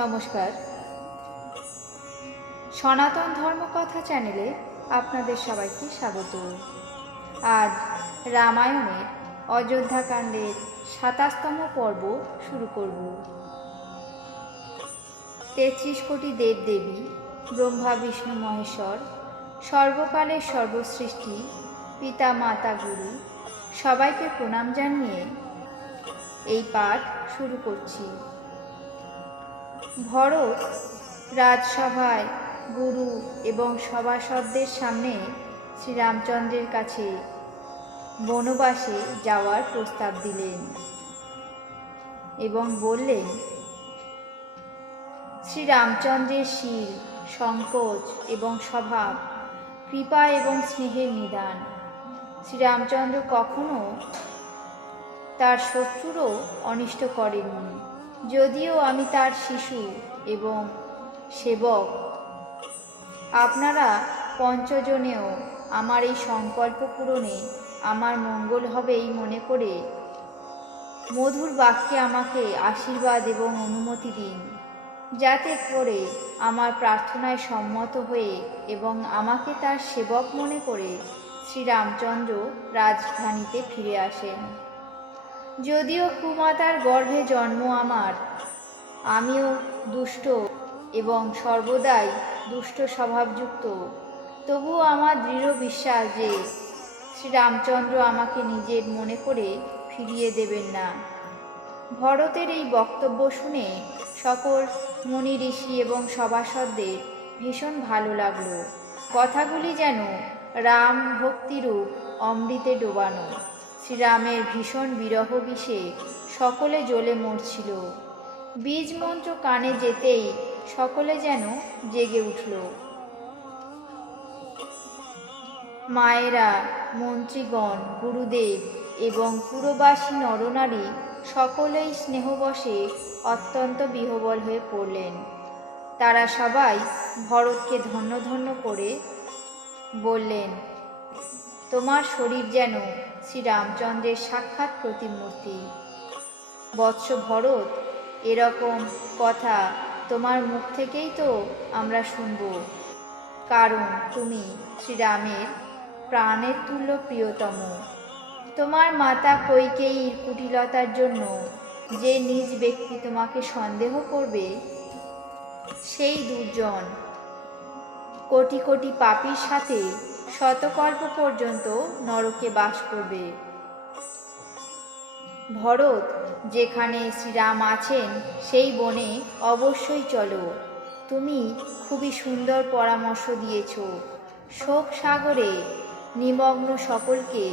নমস্কার। সনাতন ধর্মকথা চ্যানেলে আপনাদের সবাইকে স্বাগত। আজ রামায়ণের অযোধ্যাকাণ্ডের ২৭তম পর্ব শুরু করব। ৩৩ কোটি দেবদেবী, ব্রহ্মা বিষ্ণু মহেশ্বর, সর্বকালের সর্বসৃষ্টি, পিতা মাতা গুরু সবাইকে প্রণাম জানিয়ে এই পাঠ শুরু করছি। ভরত রাজসভায় গুরু এবং সভাসদদের সামনে শ্রীরামচন্দ্রের কাছে বনবাসে যাওয়ার প্রস্তাব দিলেন এবং বললেন, শ্রীরামচন্দ্রের শীল, সংকোচ এবং স্বভাব কৃপা এবং স্নেহের নিদান। শ্রীরামচন্দ্র কখনো তার শত্রুরও অনিষ্ট করেননি। যদিও আমি তার শিশু এবং সেবক, আপনারা পঞ্চজনেও আমার এই সংকল্প পূরণে আমার মঙ্গল হবে এই মনে করে মধুর বাক্যে আমাকে আশীর্বাদ এবং অনুমতি দিন, যাতে করে আমার প্রার্থনায় সম্মত হয়ে এবং আমাকে তার সেবক মনে করে শ্রীরামচন্দ্র রাজধানীতে ফিরে আসেন। যদিও কুমাতার গর্ভে জন্ম আমার, আমিও দুষ্ট এবং সর্বদাই দুষ্ট স্বভাবযুক্ত, তবুও আমার দৃঢ় বিশ্বাস যে শ্রীরামচন্দ্র আমাকে নিজের মনে করে ফিরিয়ে দেবেন না। ভরতের এই বক্তব্য শুনে সকল মুনি ঋষি এবং সভাসদদের ভীষণ ভালো লাগলো। কথাগুলি যেন রাম ভক্তিরূপ অমৃতে ডোবানো। শ্রীরামের ভীষণ বিরহ বিষে সকলে জ্বলে মরছিল। বীজ মন্ত্র কানে যেতেই সকলে যেন জেগে উঠল। মায়েরা, মন্ত্রীগণ, গুরুদেব এবং পুরবাসী নরনারী সকলেই স্নেহবশে অত্যন্ত বিহ্বল হয়ে পড়লেন। তারা সবাই ভরতকে ধন্য ধন্য করে বললেন, তোমার শরীর যেন শ্রীরামচন্দ্রের সাক্ষাৎ প্রতিমূর্তি। বৎস ভরত, এরকম কথা তোমার মুখ থেকেই তো আমরা শুনব, কারণ তুমি শ্রীরামের প্রাণের তুল্য প্রিয়তম। তোমার মাতা কৈকেয়ীর কুটিলতার জন্য যে নিজ ব্যক্তি তোমাকে সন্দেহ করবে, সেই দুর্জন কোটি কোটি পাপীর সাথে শতকল্প পর্যন্ত নরকে বাস করবে। ভরত, যেখানে শ্রীরাম আছেন সেই বনে অবশ্যই চলো। তুমি খুবই সুন্দর পরামর্শ দিয়েছ। শোক সাগরে নিমগ্ন সকলকে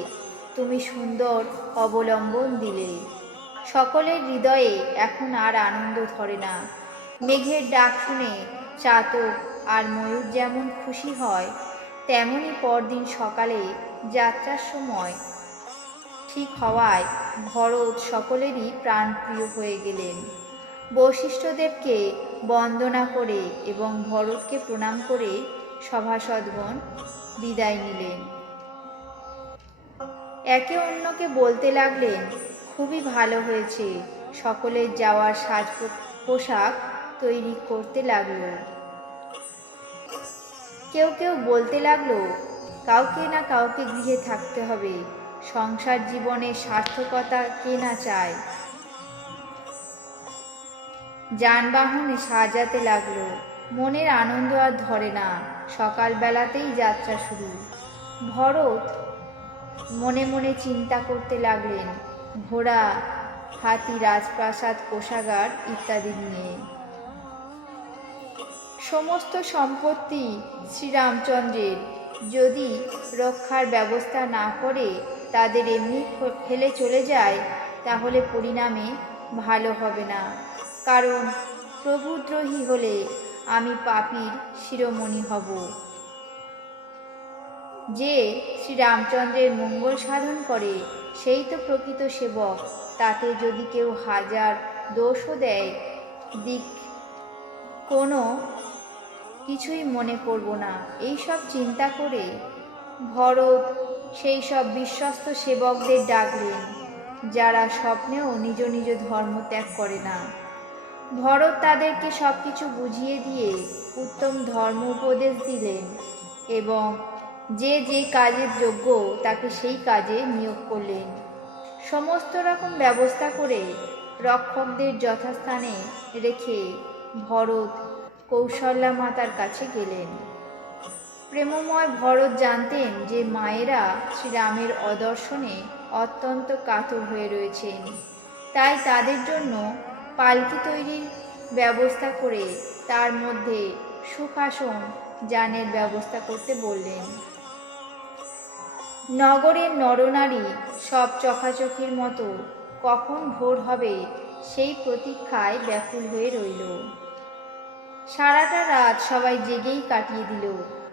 তুমি সুন্দর অবলম্বন দিলে। সকলের হৃদয়ে এখন আর আনন্দ ধরে না। মেঘের ডাক শুনে চাতক আর ময়ূর যেমন খুশি হয়, তেমনি পরদিন সকালে যাত্রার সময় ঠিক হওয়ায় ভরত সকলেরই প্রাণপ্রিয় হয়ে গেলেন। বশিষ্ঠদেবকে বন্দনা করে এবং ভরতকে প্রণাম করে সভাসদগণ বিদায় নিলেন। একে অন্যকে বলতে লাগলেন, খুবই ভালো হয়েছে। সকলের যাওয়ার সাজ পোশাক তৈরি করতে লাগলো। কেউ কেউ বলতে লাগলো, কাউকে না কাউকে গৃহে থাকতে হবে। সংসার জীবনের সার্থকতা কে না চায়। যানবাহনে সাজাতে লাগলো। মনের আনন্দ আর ধরে না। সকালবেলাতেই যাত্রা শুরু। ভরত মনে মনে চিন্তা করতে লাগলেন ঘোড়া, হাতি, রাজপ্রাসাদ, কোষাগার ইত্যাদি নিয়ে। সমস্ত সম্পত্তি শ্রীরামচন্দ্রের, যদি রক্ষার ব্যবস্থা না করে তাদের এমনি ফেলে চলে যায়, তাহলে পরিণামে ভালো হবে না। কারণ প্রভুদ্রোহী হলে আমি পাপীর শিরোমণি হব। যে শ্রীরামচন্দ্রের মঙ্গল সাধন করে সেই তো প্রকৃত সেবক। তাতে যদি কেউ হাজার দোষও দেয়, দিক কোনো কিছুই মনে করব না। এইসব চিন্তা করে ভরত সেই সব বিশ্বস্ত সেবকদের ডাকলেন, যারা স্বপ্নেও নিজ নিজ ধর্ম ত্যাগ করে না। ভরত তাদেরকে সব কিছু বুঝিয়ে দিয়ে উত্তম ধর্ম উপদেশ দিলেন এবং যে যে কাজের যোগ্য তাকে সেই কাজে নিয়োগ করলেন। সমস্ত রকম ব্যবস্থা করে রক্ষকদের যথাস্থানে রেখে ভরত কৌশল্যা মাতার কাছে গেলেন। প্রেমময় ভরত জানতেন যে মায়েরা শ্রীরামের অদর্শনে অত্যন্ত কাতর হয়ে রয়েছেন, তাই তাদের জন্য পালকি তৈরির ব্যবস্থা করে তার মধ্যে সুখাসন যানের ব্যবস্থা করতে বললেন। নগরের নরনারী সব চকাচকির মতো কখন ভোর হবে সেই প্রতীক্ষায় ব্যাকুল হয়ে রইল। সারাটা রাত সবাই জেগেই কাটিয়ে দিল।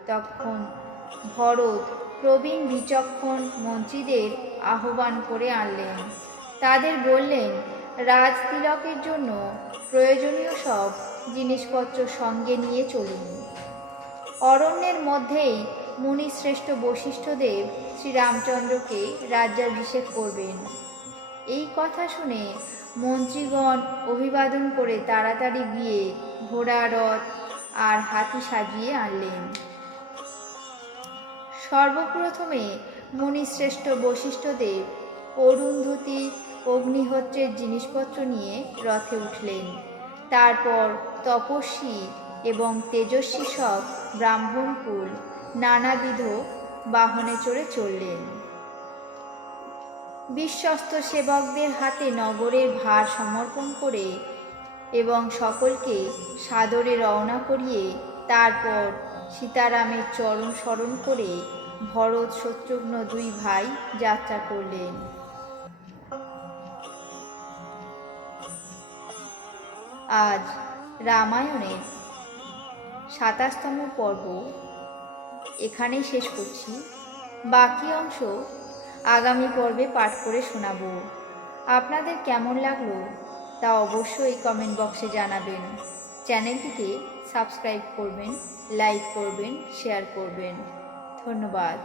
তখন ভরত প্রবীণ বিচক্ষণ মন্ত্রীদের আহ্বান করে আনলেন। তাদের বললেন, রাজতিলকের জন্য প্রয়োজনীয় সব জিনিসপত্র সঙ্গে নিয়ে চলুন। অরণ্যের মধ্যেই মুনিশ্রেষ্ঠ বশিষ্ঠদেব শ্রীরামচন্দ্রকে রাজ্যাভিষেক করবেন। এই কথা শুনে মন্ত্রীগণ অভিবাদন করে তাড়াতাড়ি গিয়ে ঘোড়া, রথ আর হাতি সাজিয়ে আনলেন। সর্বপ্রথমে মুনিশ্রেষ্ঠ বশিষ্ঠদেব অরুন্ধতী অগ্নিহোত্রের জিনিসপত্র নিয়ে রথে উঠলেন। তারপর তপস্বী এবং তেজস্বী সব ব্রাহ্মণকুল নানাবিধ বাহনে চড়ে চললেন। বিশ্বস্ত সেবকদের হাতে নগরের ভার সমর্পণ করে এবং সকলকে সাদরে রওনা করিয়ে তারপর সীতারামের চরণ স্মরণ করে ভরত শত্রুঘ্ন দুই ভাই যাত্রা করলেন। আজ রামায়ণের ২৭তম পর্ব এখানেই শেষ করছি। বাকি অংশ আগামী পর্বে পাঠ করে শোনাব। আপনাদের কেমন লাগলো তা অবশ্যই কমেন্ট বক্সে জানাবেন। চ্যানেলটিকে সাবস্ক্রাইব করবেন, লাইক করবেন, শেয়ার করবেন। ধন্যবাদ।